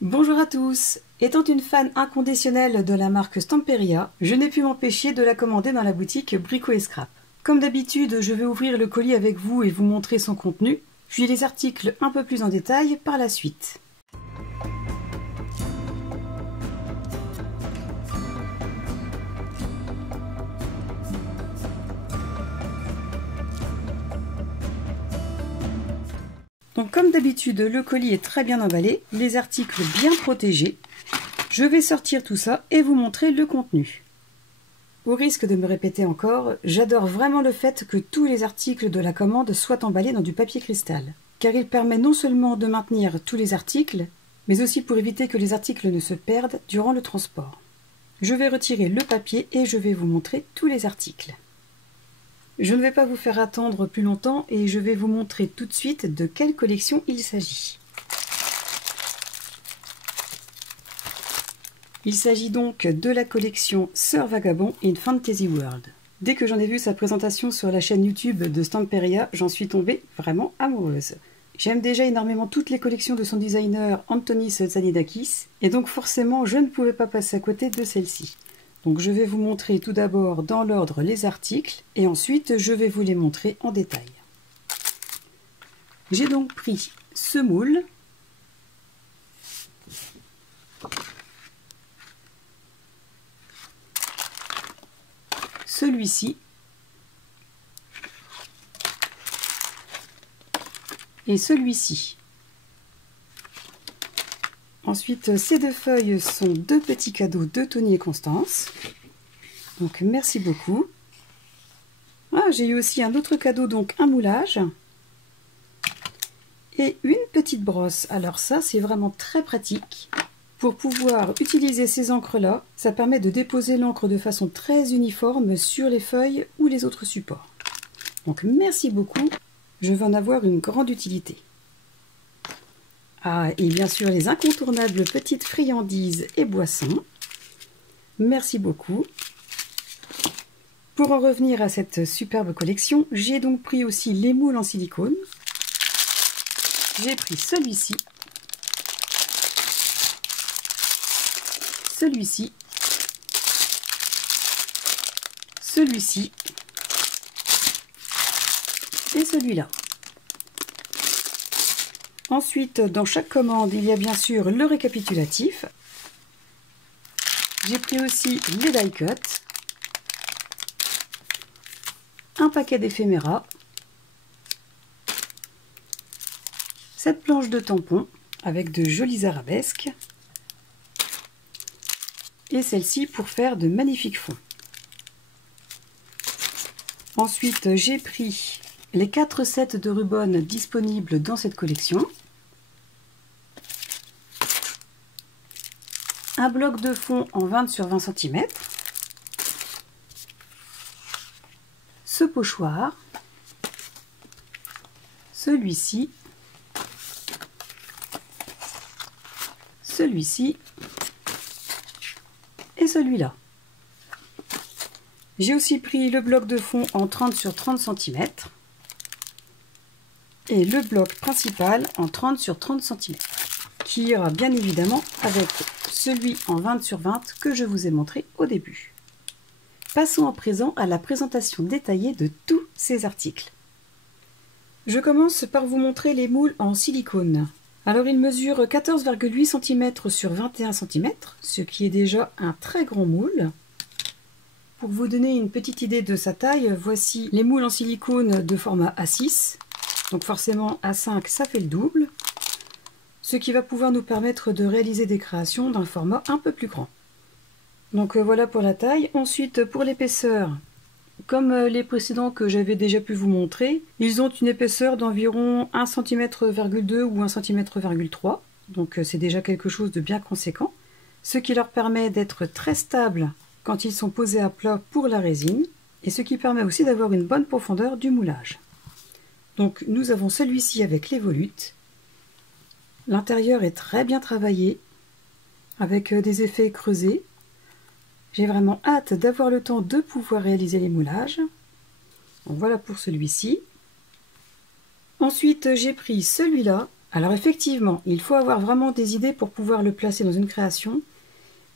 Bonjour à tous! Étant une fan inconditionnelle de la marque Stamperia, je n'ai pu m'empêcher de la commander dans la boutique Brico et Scrap. Comme d'habitude, je vais ouvrir le colis avec vous et vous montrer son contenu, puis les articles un peu plus en détail par la suite. Donc comme d'habitude, le colis est très bien emballé, les articles bien protégés. Je vais sortir tout ça et vous montrer le contenu. Au risque de me répéter encore, j'adore vraiment le fait que tous les articles de la commande soient emballés dans du papier cristal, car il permet non seulement de maintenir tous les articles, mais aussi pour éviter que les articles ne se perdent durant le transport. Je vais retirer le papier et je vais vous montrer tous les articles. Je ne vais pas vous faire attendre plus longtemps et je vais vous montrer tout de suite de quelle collection il s'agit. Il s'agit donc de la collection Sœur Vagabond in Fantasy World. Dès que j'en ai vu sa présentation sur la chaîne YouTube de Stamperia, j'en suis tombée vraiment amoureuse. J'aime déjà énormément toutes les collections de son designer Antonis Tzanidakis, et donc forcément je ne pouvais pas passer à côté de celle-ci. Donc je vais vous montrer tout d'abord dans l'ordre les articles, et ensuite je vais vous les montrer en détail. J'ai donc pris ce moule, celui-ci, et celui-ci. Ensuite, ces deux feuilles sont deux petits cadeaux de Tony et Constance. Donc merci beaucoup. Ah, j'ai eu aussi un autre cadeau, donc un moulage. Et une petite brosse. Alors ça, c'est vraiment très pratique. Pour pouvoir utiliser ces encres-là, ça permet de déposer l'encre de façon très uniforme sur les feuilles ou les autres supports. Donc merci beaucoup, je vais en avoir une grande utilité. Ah, et bien sûr les incontournables petites friandises et boissons. Merci beaucoup. Pour en revenir à cette superbe collection, j'ai donc pris aussi les moules en silicone. J'ai pris celui-ci. Celui-ci, celui-ci et celui-là. Ensuite, dans chaque commande, il y a bien sûr le récapitulatif. J'ai pris aussi les die cuts, un paquet d'éphéméras, cette planche de tampons avec de jolis arabesques, et celle-ci pour faire de magnifiques fonds. Ensuite, j'ai pris les 4 sets de rubans disponibles dans cette collection, un bloc de fond en 20 sur 20 cm, ce pochoir, celui-ci, celui-ci, et celui-là. J'ai aussi pris le bloc de fond en 30 sur 30 cm et le bloc principal en 30 sur 30 cm qui ira bien évidemment avec celui en 20 sur 20 que je vous ai montré au début. Passons à présent à la présentation détaillée de tous ces articles. Je commence par vous montrer les moules en silicone. Alors il mesure 14,8 cm sur 21 cm, ce qui est déjà un très grand moule. Pour vous donner une petite idée de sa taille, voici les moules en silicone de format A6. Donc forcément A5 ça fait le double, ce qui va pouvoir nous permettre de réaliser des créations d'un format un peu plus grand. Donc voilà pour la taille. Ensuite pour l'épaisseur, comme les précédents que j'avais déjà pu vous montrer, ils ont une épaisseur d'environ 1,2 cm ou 1,3 cm, donc c'est déjà quelque chose de bien conséquent, ce qui leur permet d'être très stables quand ils sont posés à plat pour la résine, et ce qui permet aussi d'avoir une bonne profondeur du moulage. Donc nous avons celui-ci avec les volutes. L'intérieur est très bien travaillé, avec des effets creusés. J'ai vraiment hâte d'avoir le temps de pouvoir réaliser les moulages. Donc voilà pour celui-ci. Ensuite, j'ai pris celui-là Alors effectivement, il faut avoir vraiment des idées pour pouvoir le placer dans une création,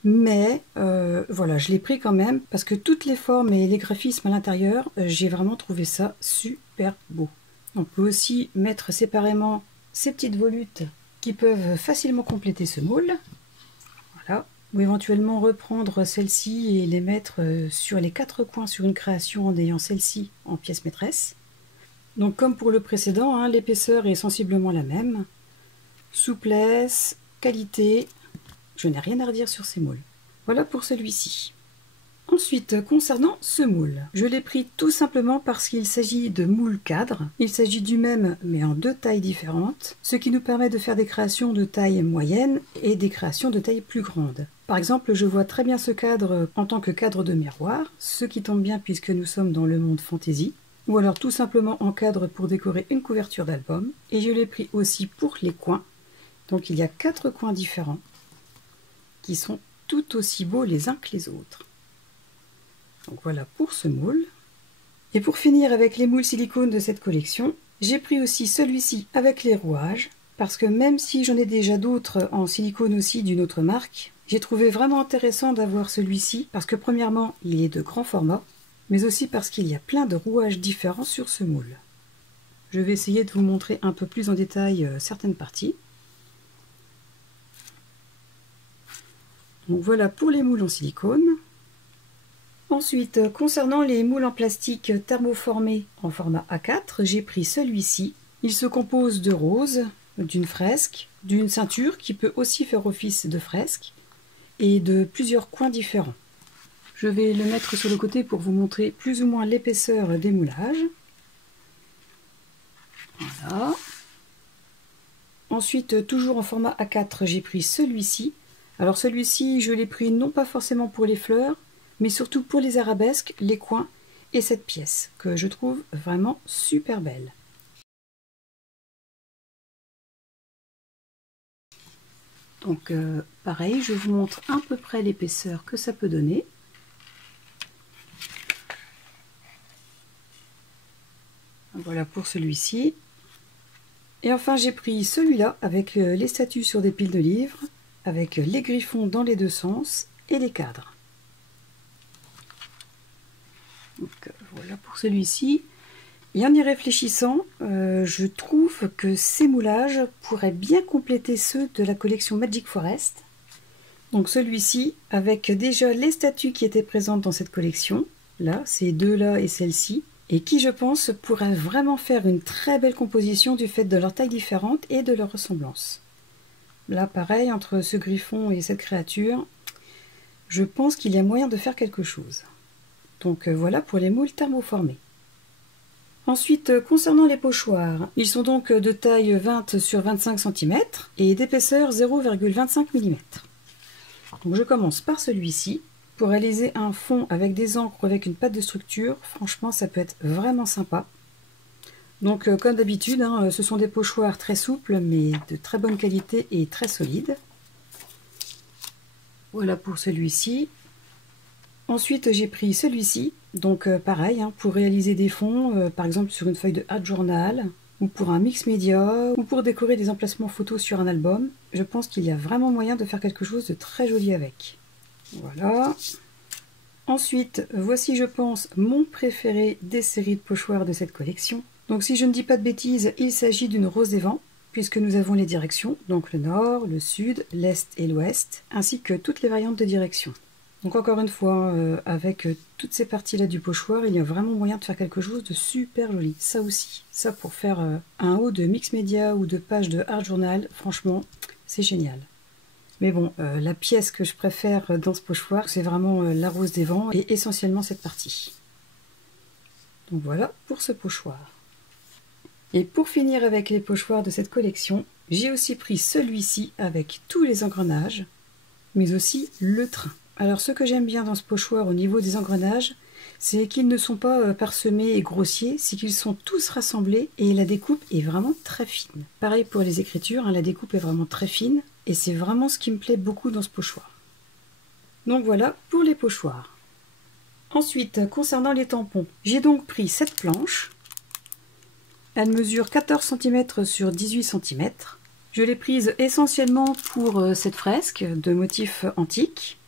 mais voilà, je l'ai pris quand même parce que toutes les formes et les graphismes à l'intérieur, j'ai vraiment trouvé ça super beau. On peut aussi mettre séparément ces petites volutes qui peuvent facilement compléter ce moule. Voilà. Ou éventuellement reprendre celle-ci et les mettre sur les 4 coins sur une création en ayant celle-ci en pièce maîtresse. Donc comme pour le précédent, hein, l'épaisseur est sensiblement la même. Souplesse, qualité, je n'ai rien à redire sur ces moules. Voilà pour celui-ci. Ensuite, concernant ce moule, je l'ai pris tout simplement parce qu'il s'agit de moule cadre. Il s'agit du même mais en 2 tailles différentes, ce qui nous permet de faire des créations de taille moyenne et des créations de taille plus grande. Par exemple, je vois très bien ce cadre en tant que cadre de miroir, ce qui tombe bien puisque nous sommes dans le monde fantasy, ou alors tout simplement en cadre pour décorer une couverture d'album. Et je l'ai pris aussi pour les coins, donc il y a 4 coins différents qui sont tout aussi beaux les uns que les autres. Donc voilà pour ce moule. Et pour finir avec les moules silicone de cette collection, j'ai pris aussi celui-ci avec les rouages, parce que même si j'en ai déjà d'autres en silicone aussi d'une autre marque, j'ai trouvé vraiment intéressant d'avoir celui-ci, parce que premièrement, il est de grand format, mais aussi parce qu'il y a plein de rouages différents sur ce moule. Je vais essayer de vous montrer un peu plus en détail certaines parties. Donc voilà pour les moules en silicone. Ensuite, concernant les moules en plastique thermoformés en format A4, j'ai pris celui-ci. Il se compose de roses, d'une fresque, d'une ceinture qui peut aussi faire office de fresque, et de plusieurs coins différents. Je vais le mettre sur le côté pour vous montrer plus ou moins l'épaisseur des moulages. Voilà. Ensuite, toujours en format A4, j'ai pris celui-ci. Alors celui-ci, je l'ai pris non pas forcément pour les fleurs, mais surtout pour les arabesques, les coins et cette pièce, que je trouve vraiment super belle. Donc pareil, je vous montre à peu près l'épaisseur que ça peut donner. Voilà pour celui-ci. Et enfin j'ai pris celui-là avec les statues sur des piles de livres, avec les griffons dans les deux sens et les cadres. Donc voilà pour celui-ci. Et en y réfléchissant, je trouve que ces moulages pourraient bien compléter ceux de la collection Magic Forest. Donc celui-ci, avec déjà les statues qui étaient présentes dans cette collection, là, ces deux-là et celle-ci, et qui, je pense, pourraient vraiment faire une très belle composition du fait de leur taille différente et de leur ressemblance. Là, pareil, entre ce griffon et cette créature, je pense qu'il y a moyen de faire quelque chose. Donc voilà pour les moules thermoformés. Ensuite, concernant les pochoirs, ils sont donc de taille 20 sur 25 cm et d'épaisseur 0,25 mm. Donc je commence par celui-ci. Pour réaliser un fond avec des encres avec une pâte de structure, franchement ça peut être vraiment sympa. Donc comme d'habitude, hein, ce sont des pochoirs très souples mais de très bonne qualité et très solides. Voilà pour celui-ci. Ensuite j'ai pris celui-ci, donc pareil, hein, pour réaliser des fonds, par exemple sur une feuille de art journal, ou pour un mix média, ou pour décorer des emplacements photos sur un album. Je pense qu'il y a vraiment moyen de faire quelque chose de très joli avec. Voilà. Ensuite, voici je pense mon préféré des séries de pochoirs de cette collection. Donc si je ne dis pas de bêtises, il s'agit d'une rose des vents, puisque nous avons les directions, donc le nord, le sud, l'est et l'ouest, ainsi que toutes les variantes de direction. Donc encore une fois, avec toutes ces parties-là du pochoir, il y a vraiment moyen de faire quelque chose de super joli. Ça aussi, ça pour faire un haut de mix média ou de page de art journal, franchement, c'est génial. Mais bon, la pièce que je préfère dans ce pochoir, c'est vraiment la rose des vents et essentiellement cette partie. Donc voilà pour ce pochoir. Et pour finir avec les pochoirs de cette collection, j'ai aussi pris celui-ci avec tous les engrenages, mais aussi le train. Alors ce que j'aime bien dans ce pochoir au niveau des engrenages, c'est qu'ils ne sont pas parsemés et grossiers, c'est qu'ils sont tous rassemblés et la découpe est vraiment très fine. Pareil pour les écritures, hein, la découpe est vraiment très fine et c'est vraiment ce qui me plaît beaucoup dans ce pochoir. Donc voilà pour les pochoirs. Ensuite, concernant les tampons, j'ai donc pris cette planche. Elle mesure 14 cm sur 18 cm. Je l'ai prise essentiellement pour cette fresque de motifs antiques,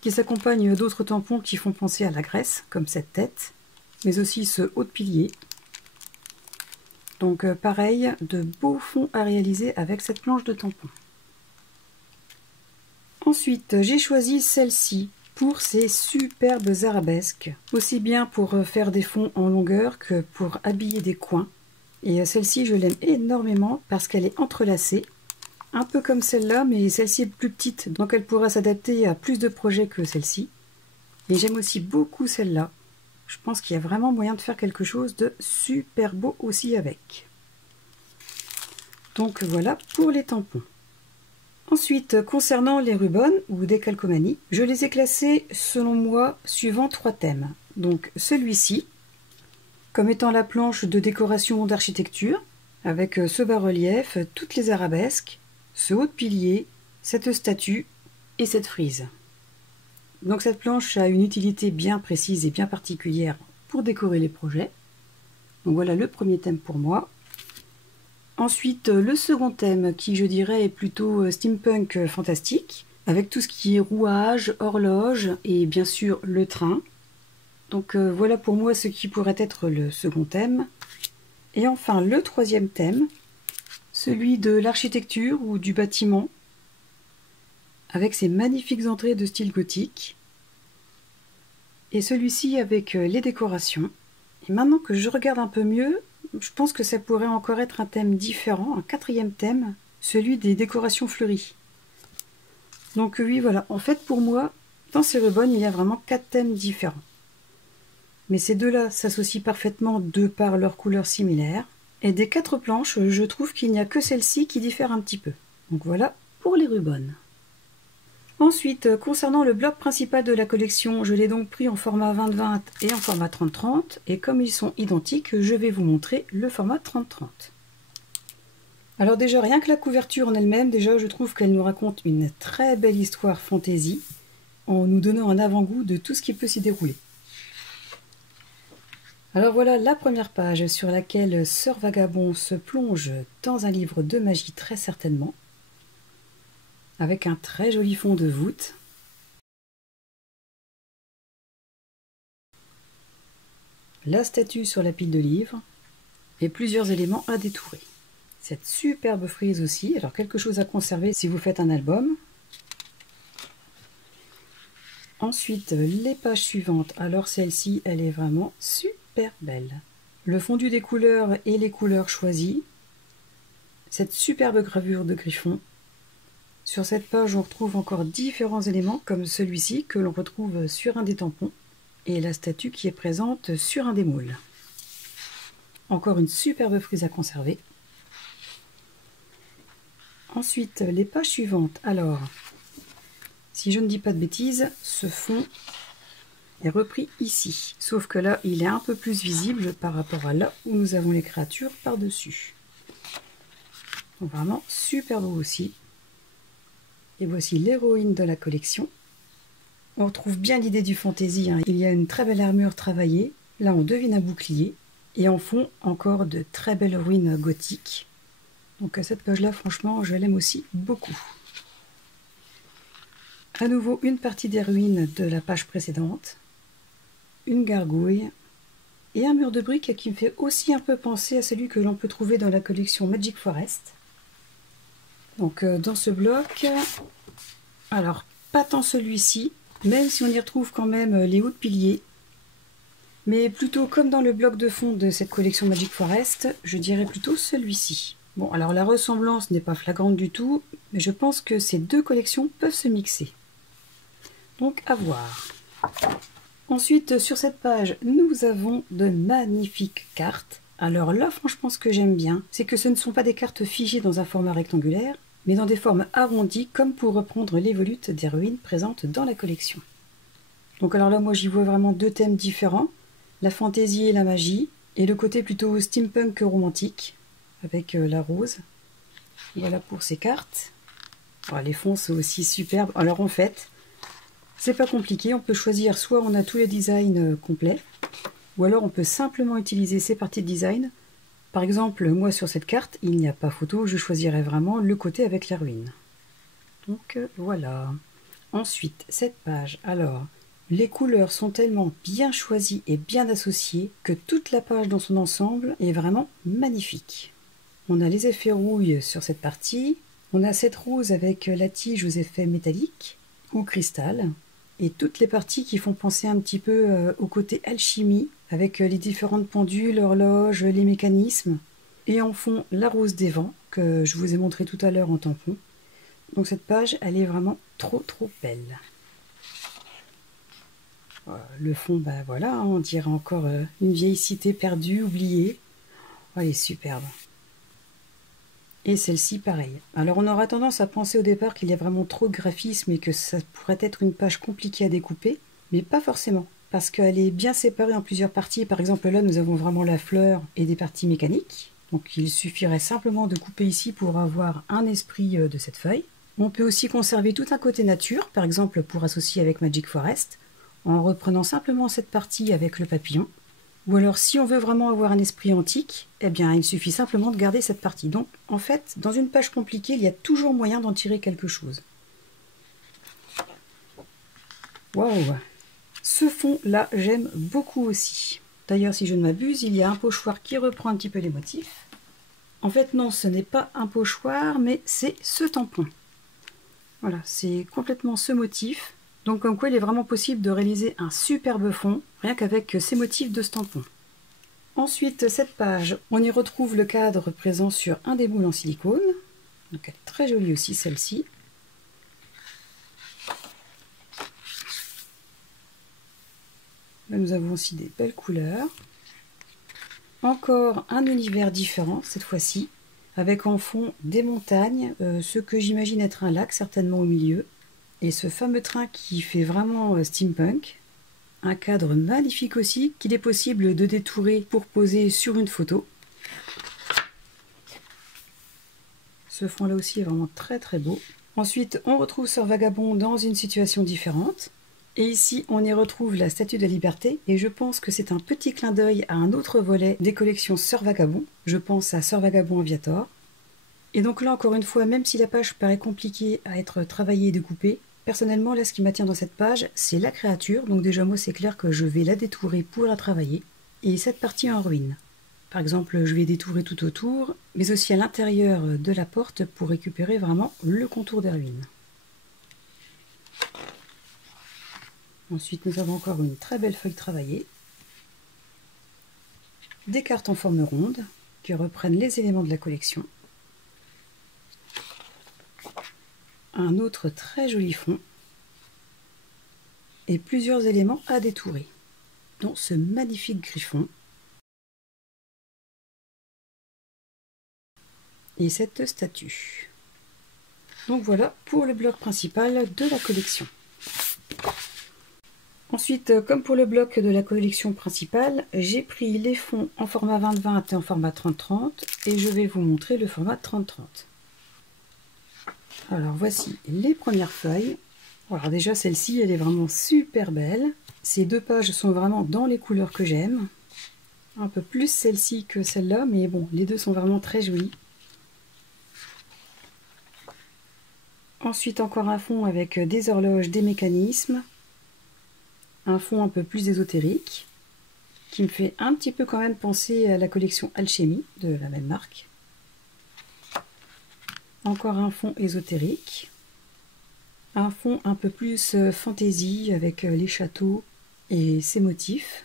qui s'accompagne d'autres tampons qui font penser à la Grèce, comme cette tête, mais aussi ce haut de pilier. Donc pareil, de beaux fonds à réaliser avec cette planche de tampons. Ensuite, j'ai choisi celle-ci pour ces superbes arabesques, aussi bien pour faire des fonds en longueur que pour habiller des coins. Et celle-ci, je l'aime énormément parce qu'elle est entrelacée, un peu comme celle-là, mais celle-ci est plus petite, donc elle pourra s'adapter à plus de projets que celle-ci. Et j'aime aussi beaucoup celle-là. Je pense qu'il y a vraiment moyen de faire quelque chose de super beau aussi avec. Donc voilà pour les tampons. Ensuite, concernant les rubans ou décalcomanies, je les ai classés selon moi suivant 3 thèmes. Donc celui-ci, comme étant la planche de décoration d'architecture, avec ce bas-relief, toutes les arabesques, ce haut de pilier, cette statue et cette frise. Donc cette planche a une utilité bien précise et bien particulière pour décorer les projets. Donc voilà le premier thème pour moi. Ensuite, le second thème qui je dirais est plutôt steampunk fantastique, avec tout ce qui est rouage, horloge et bien sûr le train. Donc voilà pour moi ce qui pourrait être le second thème. Et enfin le troisième thème, celui de l'architecture ou du bâtiment, avec ses magnifiques entrées de style gothique. Et celui-ci avec les décorations. Et maintenant que je regarde un peu mieux, je pense que ça pourrait encore être un thème différent, un quatrième thème, celui des décorations fleuries. Donc oui, voilà, en fait pour moi, dans ces rubans, il y a vraiment 4 thèmes différents. Mais ces deux-là s'associent parfaitement de par leurs couleurs similaires. Et des 4 planches, je trouve qu'il n'y a que celle-ci qui diffère un petit peu. Donc voilà pour les rubans. Ensuite, concernant le bloc principal de la collection, je l'ai donc pris en format 20-20 et en format 30-30. Et comme ils sont identiques, je vais vous montrer le format 30-30. Alors déjà, rien que la couverture en elle-même, déjà je trouve qu'elle nous raconte une très belle histoire fantasy, en nous donnant un avant-goût de tout ce qui peut s'y dérouler. Alors voilà la première page sur laquelle Sœur Vagabond se plonge dans un livre de magie très certainement, avec un très joli fond de voûte. La statue sur la pile de livres et plusieurs éléments à détourer. Cette superbe frise aussi, alors quelque chose à conserver si vous faites un album. Ensuite, les pages suivantes, alors celle-ci, elle est vraiment super belle. Le fondu des couleurs et les couleurs choisies. Cette superbe gravure de griffon. Sur cette page, on retrouve encore différents éléments, comme celui-ci que l'on retrouve sur un des tampons, et la statue qui est présente sur un des moules. Encore une superbe frise à conserver. Ensuite, les pages suivantes. Alors, si je ne dis pas de bêtises, ce fond est repris ici. Sauf que là, il est un peu plus visible par rapport à là où nous avons les créatures par-dessus. Donc vraiment super beau aussi. Et voici l'héroïne de la collection. On retrouve bien l'idée du fantasy, hein. Il y a une très belle armure travaillée. Là, on devine un bouclier. Et en fond, encore de très belles ruines gothiques. Donc cette page-là, franchement, je l'aime aussi beaucoup. À nouveau, une partie des ruines de la page précédente. Une gargouille. Et un mur de briques qui me fait aussi un peu penser à celui que l'on peut trouver dans la collection Magic Forest. Donc dans ce bloc, alors pas tant celui-ci, même si on y retrouve quand même les hauts de piliers, mais plutôt comme dans le bloc de fond de cette collection Magic Forest, je dirais plutôt celui-ci. Bon, alors la ressemblance n'est pas flagrante du tout, mais je pense que ces deux collections peuvent se mixer. Donc à voir. Ensuite, sur cette page, nous avons de magnifiques cartes. Alors là, franchement, ce que j'aime bien, c'est que ce ne sont pas des cartes figées dans un format rectangulaire, mais dans des formes arrondies, comme pour reprendre les volutes des ruines présentes dans la collection. Donc alors là, moi, j'y vois vraiment deux thèmes différents, la fantaisie et la magie, et le côté plutôt steampunk romantique, avec la rose. Voilà pour ces cartes. Alors, les fonds sont aussi superbes. Alors en fait, c'est pas compliqué, on peut choisir soit on a tous les designs complets, ou alors on peut simplement utiliser ces parties de design Par exemple, moi sur cette carte, il n'y a pas photo, je choisirais vraiment le côté avec la ruine. Donc voilà. Ensuite, cette page. Alors, les couleurs sont tellement bien choisies et bien associées que toute la page dans son ensemble est vraiment magnifique. On a les effets rouille sur cette partie. On a cette rose avec la tige aux effets métalliques ou cristal. Et toutes les parties qui font penser un petit peu au côté alchimie, avec les différentes pendules, l'horloge, les mécanismes. Et en fond, la rose des vents, que je vous ai montré tout à l'heure en tampon. Donc cette page, elle est vraiment trop belle. Le fond, ben voilà, on dirait encore une vieille cité perdue, oubliée. Oh, elle est superbe. Et celle-ci, pareil. Alors on aura tendance à penser au départ qu'il y a vraiment trop de graphisme et que ça pourrait être une page compliquée à découper, mais pas forcément, parce qu'elle est bien séparée en plusieurs parties. Par exemple là, nous avons vraiment la fleur et des parties mécaniques. Donc il suffirait simplement de couper ici pour avoir un esprit de cette feuille. On peut aussi conserver tout un côté nature, par exemple pour associer avec Magic Forest, en reprenant simplement cette partie avec le papillon. Ou alors si on veut vraiment avoir un esprit antique, eh bien il suffit simplement de garder cette partie. Donc en fait, dans une page compliquée, il y a toujours moyen d'en tirer quelque chose. Waouh! Ce fond là, j'aime beaucoup aussi. D'ailleurs, si je ne m'abuse, il y a un pochoir qui reprend un petit peu les motifs. En fait non, ce n'est pas un pochoir, mais c'est ce tampon. Voilà, c'est complètement ce motif. Donc comme quoi il est vraiment possible de réaliser un superbe fond, rien qu'avec ces motifs de ce tampon. Ensuite, cette page, on y retrouve le cadre présent sur un des moules en silicone. Donc elle est très jolie aussi celle-ci. Là, nous avons aussi des belles couleurs. Encore un univers différent cette fois-ci, avec en fond des montagnes, ce que j'imagine être un lac certainement au milieu. Et ce fameux train qui fait vraiment steampunk. Un cadre magnifique aussi, qu'il est possible de détourer pour poser sur une photo. Ce fond là aussi est vraiment très beau. Ensuite, on retrouve Sœur Vagabond dans une situation différente. Et ici, on y retrouve la Statue de la Liberté. Et je pense que c'est un petit clin d'œil à un autre volet des collections Sœur Vagabond. Je pense à Sœur Vagabond Aviator. Et donc là, encore une fois, même si la page paraît compliquée à être travaillée et découpée, personnellement, là, ce qui m'attire dans cette page, c'est la créature. Donc déjà, moi, c'est clair que je vais la détourer pour la travailler. Et cette partie en ruine. Par exemple, je vais détourer tout autour, mais aussi à l'intérieur de la porte pour récupérer vraiment le contour des ruines. Ensuite, nous avons encore une très belle feuille travaillée. Des cartes en forme ronde qui reprennent les éléments de la collection. Un autre très joli fond. Et plusieurs éléments à détourer, dont ce magnifique griffon. Et cette statue. Donc voilà pour le bloc principal de la collection. Ensuite, comme pour le bloc de la collection principale, j'ai pris les fonds en format 20-20 et en format 30-30 et je vais vous montrer le format 30-30. Alors voici les premières feuilles. Alors déjà celle-ci, elle est vraiment super belle. Ces deux pages sont vraiment dans les couleurs que j'aime. Un peu plus celle-ci que celle-là, mais bon, les deux sont vraiment très jolies. Ensuite, encore un fond avec des horloges, des mécanismes. Un fond un peu plus ésotérique, qui me fait un petit peu quand même penser à la collection Alchimie, de la même marque. Encore un fond ésotérique. Un fond un peu plus fantaisie, avec les châteaux et ses motifs.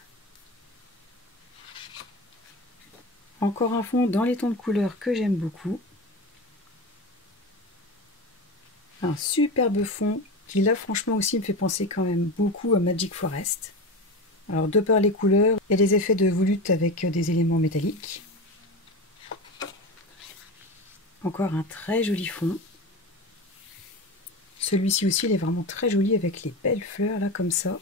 Encore un fond dans les tons de couleurs que j'aime beaucoup. Un superbe fond qui là franchement aussi me fait penser quand même beaucoup à Magic Forest. Alors de par les couleurs et les effets de volute avec des éléments métalliques. Encore un très joli fond. Celui-ci aussi il est vraiment très joli avec les belles fleurs là comme ça.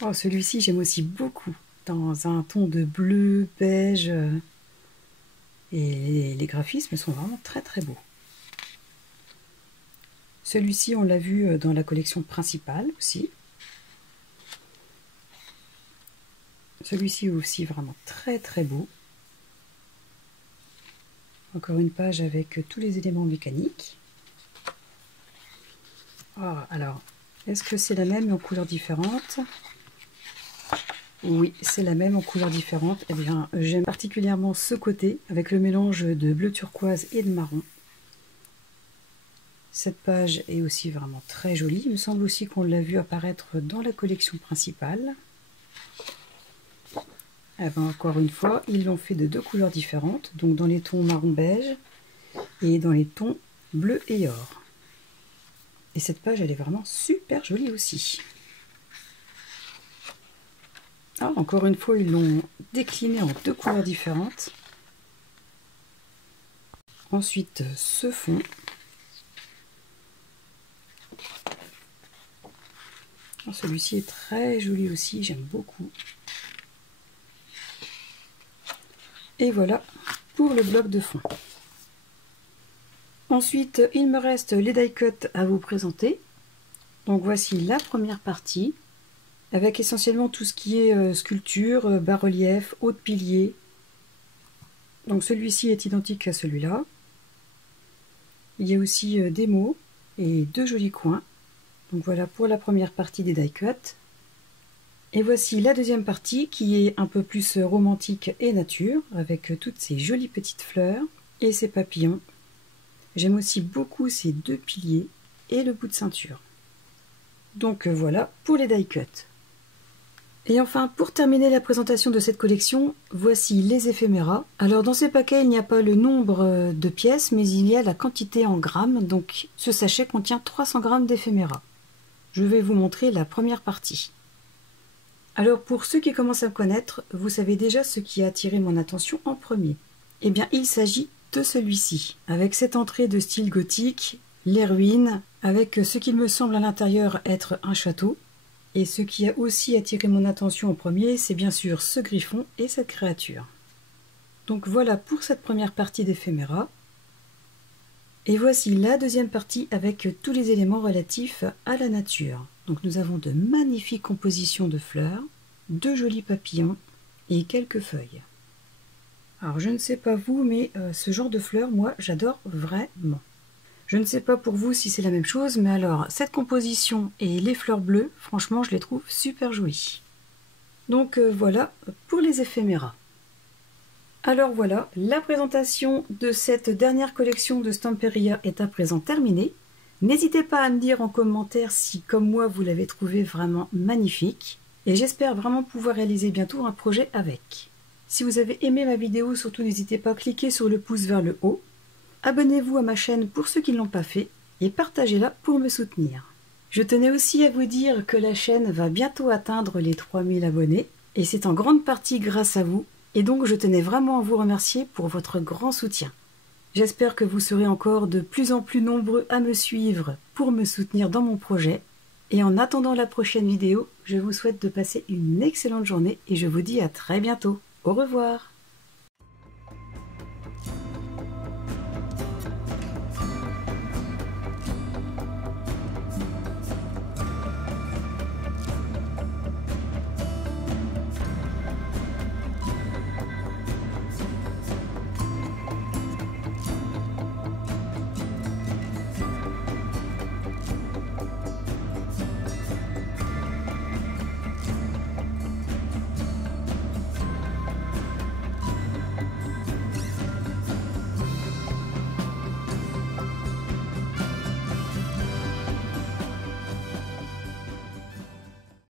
Oh celui-ci j'aime aussi beaucoup. Dans un ton de bleu, beige. Et les graphismes sont vraiment très beaux. Celui-ci, on l'a vu dans la collection principale aussi. Celui-ci est aussi vraiment très très beau. Encore une page avec tous les éléments mécaniques. Oh, alors, est-ce que c'est la même en couleurs différentes? Oui, c'est la même en couleurs différentes. Eh bien, j'aime particulièrement ce côté avec le mélange de bleu turquoise et de marron. Cette page est aussi vraiment très jolie. Il me semble aussi qu'on l'a vu apparaître dans la collection principale. Eh bien, encore une fois, ils l'ont fait de deux couleurs différentes, donc dans les tons marron beige et dans les tons bleu et or. Et cette page, elle est vraiment super jolie aussi. Ah, encore une fois, ils l'ont décliné en deux couleurs différentes. Ensuite, ce fond. Celui-ci est très joli aussi, j'aime beaucoup. Et voilà pour le bloc de fond. Ensuite, il me reste les die cuts à vous présenter. Donc voici la première partie, avec essentiellement tout ce qui est sculpture, bas-relief, haut de pilier. Donc celui-ci est identique à celui-là. Il y a aussi des mots et deux jolis coins. Donc voilà pour la première partie des die cuts. Et voici la deuxième partie qui est un peu plus romantique et nature, avec toutes ces jolies petites fleurs et ces papillons. J'aime aussi beaucoup ces deux piliers et le bout de ceinture. Donc voilà pour les die cuts. Et enfin, pour terminer la présentation de cette collection, voici les éphéméras. Alors dans ces paquets, il n'y a pas le nombre de pièces, mais il y a la quantité en grammes. Donc ce sachet contient 300 grammes d'éphéméras. Je vais vous montrer la première partie. Alors pour ceux qui commencent à me connaître, vous savez déjà ce qui a attiré mon attention en premier. Eh bien il s'agit de celui-ci, avec cette entrée de style gothique, les ruines, avec ce qu'il me semble à l'intérieur être un château. Et ce qui a aussi attiré mon attention en premier, c'est bien sûr ce griffon et cette créature. Donc voilà pour cette première partie d'éphéméra. Et voici la deuxième partie avec tous les éléments relatifs à la nature. Donc nous avons de magnifiques compositions de fleurs, de jolis papillons et quelques feuilles. Alors je ne sais pas vous, mais ce genre de fleurs, moi j'adore vraiment. Je ne sais pas pour vous si c'est la même chose, mais alors cette composition et les fleurs bleues, franchement je les trouve super jolies. Donc voilà pour les éphéméras. Alors voilà, la présentation de cette dernière collection de Stamperia est à présent terminée. N'hésitez pas à me dire en commentaire si, comme moi, vous l'avez trouvé vraiment magnifique. Et j'espère vraiment pouvoir réaliser bientôt un projet avec. Si vous avez aimé ma vidéo, surtout n'hésitez pas à cliquer sur le pouce vers le haut. Abonnez-vous à ma chaîne pour ceux qui ne l'ont pas fait et partagez-la pour me soutenir. Je tenais aussi à vous dire que la chaîne va bientôt atteindre les 3000 abonnés et c'est en grande partie grâce à vous. Et donc je tenais vraiment à vous remercier pour votre grand soutien. J'espère que vous serez encore de plus en plus nombreux à me suivre pour me soutenir dans mon projet. Et en attendant la prochaine vidéo, je vous souhaite de passer une excellente journée et je vous dis à très bientôt. Au revoir.